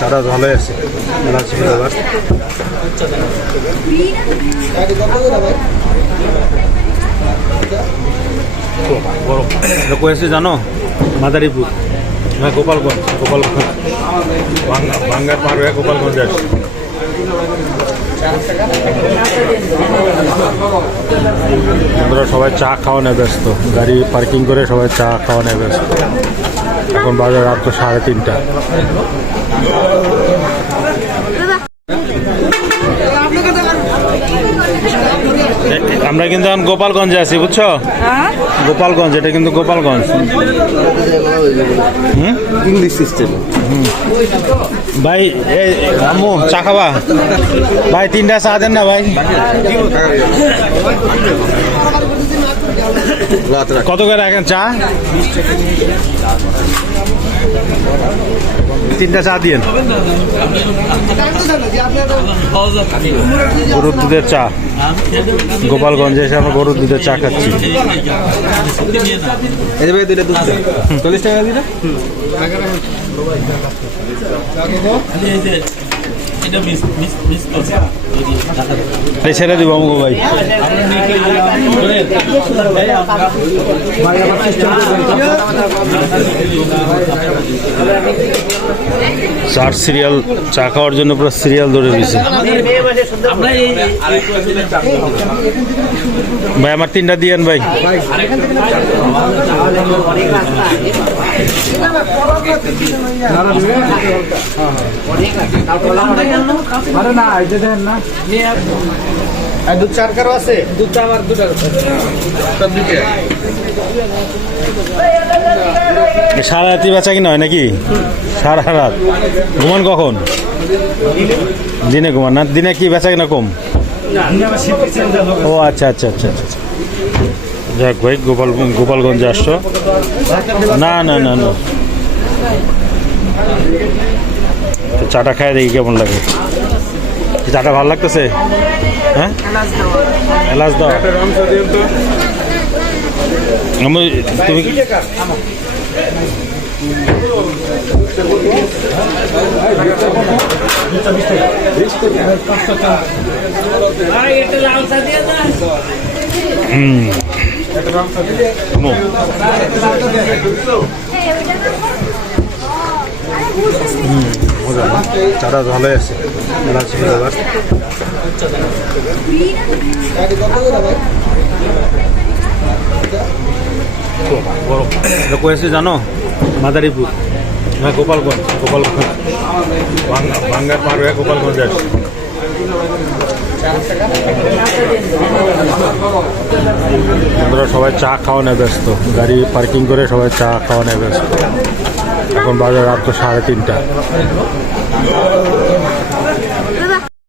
চাটা ভালোই আছে। কয়েছে জানো মাদারীপুর, হ্যাঁ গোপালগঞ্জ, বাঙ্গার পার হয়ে গোপালগঞ্জ আসছে। আমরা সবাই চা খাওয়া নেয় ব্যস্ত, গাড়ি পার্কিং করে সবাই চা খাওয়া নেয় ব্যস্ত। এখন বাজার রাত তো 3:30। আমরা কিন্তু এখন গোপালগঞ্জে আছি, বুঝছো? গোপালগঞ্জ, এটা কিন্তু গোপালগঞ্জ। English system. ভাই এই আম্মু চা খাবা? ভাই 3টা চা দেন না ভাই। কত করে রাখেন চা? 3টা চা দিয়েন। গরুর দুধের চা, গোপালগঞ্জে এসে আমরা গরুর দুধের চা খাচ্ছি। 40 টাকা দিলে ছেড়ে দিব আমগো ভাই। চার সিরিয়াল চা খাওয়ার জন্য পুরো সিরিয়াল ধরে দিয়েছে ভাই। আমার 3টা দিয়েন ভাই। দুধ চার কারো আছে, দুধটা আমার 2 টাকা। সারা রাত্রি বেচা কিনা হয় নাকি? সারা রাত ঘুমান কখন? দিনে ঘুমান না? দিনে কি বেচা কিনা কম? ও আচ্ছা আচ্ছা আচ্ছা আচ্ছা। যাক ভাই, গোপালগঞ্জে আসছো? না না না না, চাটা খাই দেখি কেমন লাগে। চাটা ভালো লাগতেছে? হ্যাঁ এলাচ দাও। তুমি চাটা ভালোই আছে। কয়েছে জানো মাদারীপুর, হ্যাঁ গোপালগঞ্জ, বাঙ্গার পার হয়ে গোপালগঞ্জ আসছে। আমরা সবাই চা খাওয়া নেয় ব্যস্ত, গাড়ি পার্কিং করে সবাই চা খাওয়া নেয় ব্যস্ত। এখন বাজার রাত তো 3:30।